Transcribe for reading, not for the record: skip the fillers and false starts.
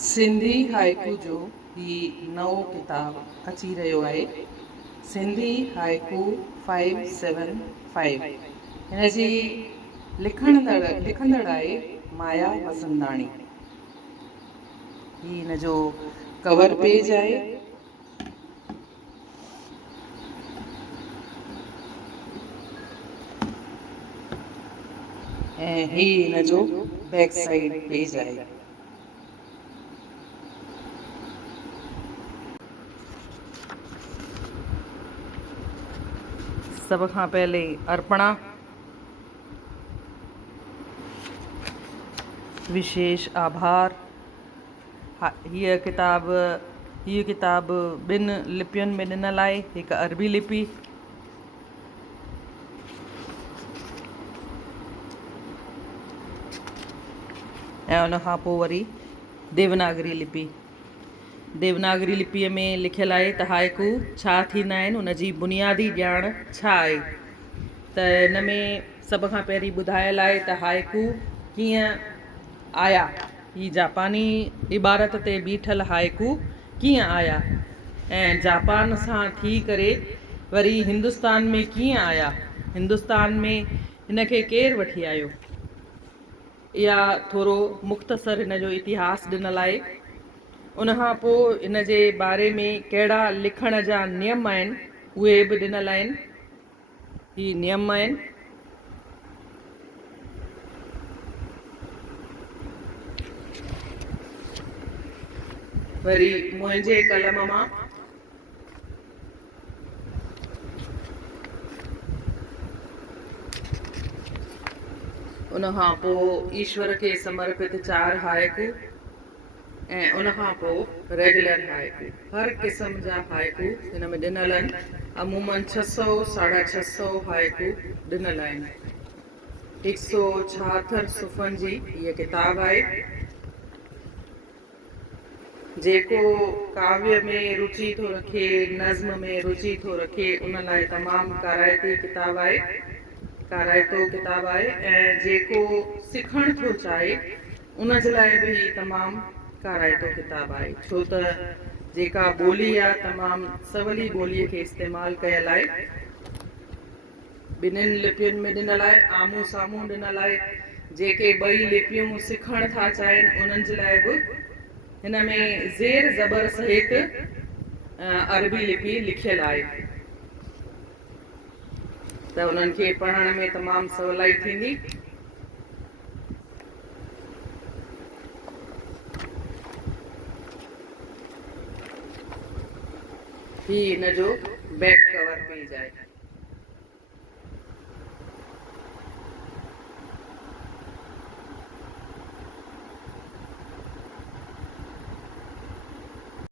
सिंधी हाइकू जो ही नओं किताबु अची रहियो आहे। सिंधी हाइकू 575। हिन जी लिखंदड़ आहे माया वसंदाणी। ही हिन जो कवर पेज आहे। ऐं ही हिन जो बैक साइड पेज आहे। सब खां पहले अर्पणा। विशेष आभार। हीअ किताब ॿिनि लिपियुनि में ॾिनल आहे। हिकु अरबी लिपि ऐं उन खां पोइ वरी देवनागरी लिपि। देवनागरी लिपीअ में लिखियलु आहे त हाइकू छा थींदा आहिनि, उन जी बुनियादी ॼाण छा आहे। त हिन में सभ खां पहिरीं ॿुधायलु आहे त हाइकू कीअं आया। ही जापानी इबारत ते बीठल हाइकू कीअं आया ऐं जापान सां थी करे वरी हिंदुस्तान में कीअं आया। हिंदुस्तान में हिन खे केरु वठी आयो। इहा थोरो मुख़्तसर हिन जो इतिहास ॾिनल आहे। उन खां पोइ हिन जे बारे में कहिड़ा लिखण जा नियम आहिनि उहे बि ॾिनल आहिनि। ही नियम आहिनि। वरी मुंहिंजे कलम मां उन खां पोइ ईश्वर खे समर्पित 4 हाइकू ऐं उन खां पोइ रेगुलर हाइकू। हर क़िस्म जा हाइकू हिन में ॾिनल आहिनि। अमूमन 600 650 हाइकू ॾिनल आहिनि। 176 सुफ़्हनि जी हीअ किताब आहे। जेको काव्य में रुचि थो रखे, नज़्म में रुचि थो रखे, उन लाइ तमामु काराइती किताब आहे। काराइतो किताब आहे। ऐं जेको सिखणु थो चाहे उन जे लाइ बि तमामु काराइतो किताब आहे। छो त जेका ॿोली आहे तमामु सवली ॿोलीअ खे इस्तेमालु कयल आहे। ॿिन्हिनि लिपियुनि में ॾिनल आहे। आम्हूं साम्हूं ॾिनल आहे। जेके ॿई लिपियूं सिखणु था चाहिनि उन्हनि जे लाइ बि हिन में ज़ेर ज़बर सहित अरबी लिपि लिखियलु आहे त उन्हनि खे पढ़ण में तमामु सवलाई थींदी। ही हिन जो बैक कवर पेज आहे।